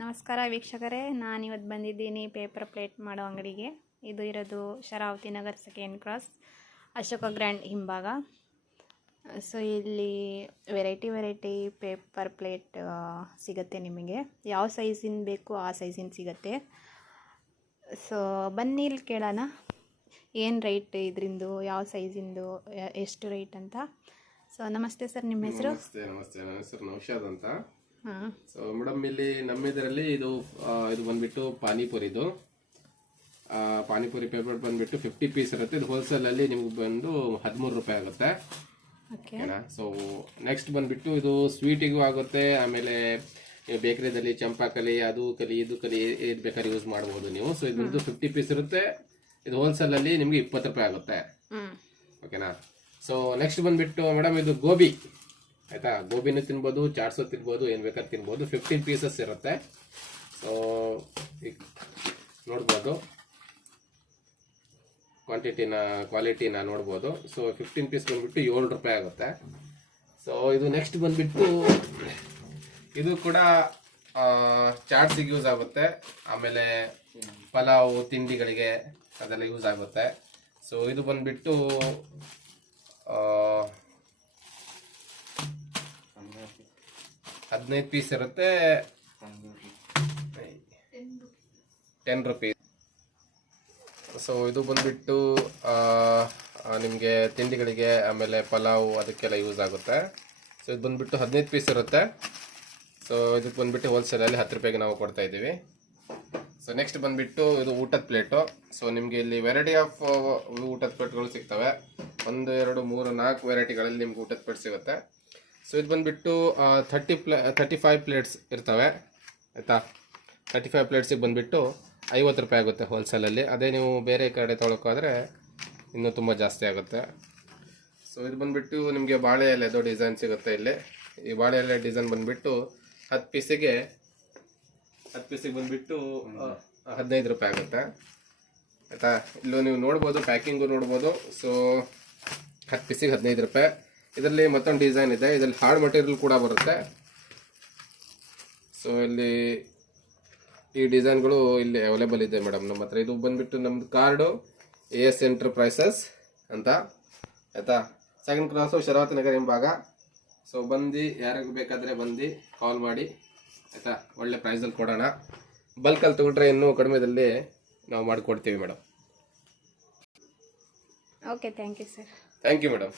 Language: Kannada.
ನಮಸ್ಕಾರ ವೀಕ್ಷಕರೇ, ನಾನಿವತ್ತು ಬಂದಿದ್ದೀನಿ ಪೇಪರ್ ಪ್ಲೇಟ್ ಮಾಡೋ ಅಂಗಡಿಗೆ. ಇದು ಇರೋದು Sharavathi Nagar second cross, Ashoka grand ಹಿಂಭಾಗ. ಸೊ ಇಲ್ಲಿ ವೆರೈಟಿ ಪೇಪರ್ ಪ್ಲೇಟ್ ಸಿಗುತ್ತೆ. ನಿಮಗೆ ಯಾವ ಸೈಜಿನ ಬೇಕು ಆ ಸೈಜಿನ ಸಿಗುತ್ತೆ. ಸೊ ಬನ್ನಿ ಇಲ್ಲಿ ಕೇಳೋಣ ಏನು ರೇಟ್ ಇದರಿಂದು, ಯಾವ ಸೈಜಿಂದು, ಎಷ್ಟು ರೇಟ್ ಅಂತ. ಸೊ ನಮಸ್ತೆ ಸರ್, ನಿಮ್ಮ ಹೆಸರು? ನಮಸ್ತೆ, ನನ್ನ ಹೆಸರು ನೌಶಾದ್ ಅಂತ. ಸೊ ಮೇಡಮ್, ಇಲ್ಲಿ ನಮ್ಮ ಇದರಲ್ಲಿ ಇದು ಬಂದ್ಬಿಟ್ಟು ಪಾನಿಪುರಿದು ಪಾನಿಪುರಿ ಪೇಪರ್ ಬಂದ್ಬಿಟ್ಟು 50 ಪೀಸ್ ಇರುತ್ತೆ. ಇದು ಹೋಲ್ಸೇಲ್ ಅಲ್ಲಿ ನಿಮ್ಗೆ ಬಂದು 13 ರೂಪಾಯಿ ಆಗುತ್ತೆ. ಸೊ ನೆಕ್ಸ್ಟ್ ಬಂದ್ಬಿಟ್ಟು ಇದು ಸ್ವೀಟಿಗೂ ಆಗುತ್ತೆ. ಆಮೇಲೆ ಬೇಕರಿದಲ್ಲಿ ಚಂಪಾಕಲಿ, ಅದು ಕಲಿ ಇದು ಕಲಿ ಏನ್ ಬೇಕಾದ್ರೆ ಯೂಸ್ ಮಾಡಬಹುದು ನೀವು. ಸೊ ಇದು 50 ಪೀಸ್ ಇರುತ್ತೆ. ಇದು ಹೋಲ್ಸೇಲ್ ಅಲ್ಲಿ ನಿಮ್ಗೆ 20 ರೂಪಾಯಿ ಆಗುತ್ತೆ. ಓಕೆನಾ. ಸೊ ನೆಕ್ಸ್ಟ್ ಬಂದ್ಬಿಟ್ಟು ಮೇಡಮ್, ಇದು ಗೋಬಿ ಆಯ್ತಾ. ಗೋಬಿನೂ ತಿನ್ಬೋದು, ಚಾಟ್ಸು ತಿನ್ಬೋದು, ಏನ್ ಬೇಕಾದ್ರೆ ತಿನ್ಬೋದು. 15 ಪೀಸಸ್ ಇರುತ್ತೆ. ಸೊ ನೋಡ್ಬೋದು, ಕ್ವಾಲಿಟಿನ ನೋಡ್ಬೋದು. ಸೊ 15 ಪೀಸ್ ಬಂದ್ಬಿಟ್ಟು 7 ರೂಪಾಯಿ ಆಗುತ್ತೆ. ಸೊ ಇದು ನೆಕ್ಸ್ಟ್ ಬಂದ್ಬಿಟ್ಟು ಇದು ಕೂಡ ಚಾಟ್ಸಿಗೆ ಯೂಸ್ ಆಗುತ್ತೆ. ಆಮೇಲೆ ಪಲಾವ್ ತಿಂಡಿಗಳಿಗೆ ಅದೆಲ್ಲ ಯೂಸ್ ಆಗುತ್ತೆ. ಸೊ ಇದು ಬಂದ್ಬಿಟ್ಟು 15 ಪೀಸ್ ಇರುತ್ತೆ, 10 ರೂಪೀಸ್. ಸೊ ಇದು ಬಂದ್ಬಿಟ್ಟು ನಿಮಗೆ ತಿಂಡಿಗಳಿಗೆ ಆಮೇಲೆ ಪಲಾವ್ ಅದಕ್ಕೆಲ್ಲ ಯೂಸ್ ಆಗುತ್ತೆ. ಸೊ ಇದು ಬಂದ್ಬಿಟ್ಟು 15 ಪೀಸ್ ಇರುತ್ತೆ. ಸೊ ಇದಕ್ಕೆ ಬಂದ್ಬಿಟ್ಟು ಹೋಲ್ಸೇಲಲ್ಲಿ 10 ರೂಪಾಯಿಗೆ ನಾವು ಕೊಡ್ತಾ ಇದ್ದೀವಿ. ಸೊ ನೆಕ್ಸ್ಟ್ ಬಂದ್ಬಿಟ್ಟು ಇದು ಊಟದ ಪ್ಲೇಟು. ಸೊ ನಿಮಗೆ ಇಲ್ಲಿ ವೆರೈಟಿ ಆಫ್ ಊಟದ ಪ್ಲೇಟ್ಗಳು ಸಿಗ್ತವೆ. 1 2 3 4 ವೆರೈಟಿಗಳಲ್ಲಿ ನಿಮ್ಗೆ ಊಟದ ಪ್ಲೇಟ್ ಸಿಗುತ್ತೆ. ಸೊ ಇದು ಬಂದ್ಬಿಟ್ಟು 35 ಪ್ಲೇಟ್ಸ್ ಇರ್ತವೆ ಆಯಿತಾ. 35 ಪ್ಲೇಟ್ಸಿಗೆ ಬಂದುಬಿಟ್ಟು 50 ರೂಪಾಯಿ ಆಗುತ್ತೆ ಹೋಲ್ಸೇಲಲ್ಲಿ. ಅದೇ ನೀವು ಬೇರೆ ಕಡೆ ತೊಗೊಳಕ್ಕಾದರೆ ಇನ್ನೂ ತುಂಬ ಜಾಸ್ತಿ ಆಗುತ್ತೆ. ಸೊ ಇದು ಬಂದುಬಿಟ್ಟು ನಿಮಗೆ ಬಾಳೆ ಎಲೆದು ಡಿಸೈನ್ ಸಿಗುತ್ತೆ ಇಲ್ಲಿ. ಈ ಬಾಳೆ ಎಲೆ ಡಿಸೈನ್ ಬಂದುಬಿಟ್ಟು 10 ಪೀಸಿಗೆ ಬಂದುಬಿಟ್ಟು 15 ರೂಪಾಯಿ ಆಗುತ್ತೆ ಆಯಿತಾ. ಇಲ್ಲೂ ನೀವು ನೋಡ್ಬೋದು, ಪ್ಯಾಕಿಂಗು ನೋಡ್ಬೋದು. ಸೊ 10 ಪೀಸಿಗೆ 15 ರೂಪಾಯಿ. ಇದರಲ್ಲಿ ಮತ್ತೊಂದು ಡಿಸೈನ್ ಇದೆ, ಇದರಲ್ಲಿ ಹಾರ್ಡ್ ಮಟೀರಿಯಲ್ ಕೂಡ ಬರುತ್ತೆ. ಸೊ ಇಲ್ಲಿ ಈ ಡಿಸೈನ್ಗಳು ಇಲ್ಲಿ ಅವೈಲೇಬಲ್ ಇದೆ ಮೇಡಮ್ ನಮ್ಮ ಹತ್ರ. ಇದು ಬಂದ್ಬಿಟ್ಟು ನಮ್ದು ಕಾರ್ಡು AS ಎಂಟರ್ಪ್ರೈಸಸ್ ಅಂತ ಆಯಿತಾ. ಸೆಕೆಂಡ್ ಕ್ರಾಸು ಶರಾವತಿ ನಗರ ಹಿಂಭಾಗ. ಸೊ ಬಂದು ಯಾರಿಗೂ ಬೇಕಾದರೆ ಬಂದು ಕಾಲ್ ಮಾಡಿ ಆಯಿತಾ. ಒಳ್ಳೆ ಪ್ರೈಸಲ್ಲಿ ಕೊಡೋಣ. ಬಲ್ಕಲ್ಲಿ ತೊಗೊಂಡ್ರೆ ಇನ್ನೂ ಕಡಿಮೆದಲ್ಲಿ ನಾವು ಮಾಡಿಕೊಡ್ತೀವಿ madam. Okay, thank you sir. Thank you madam.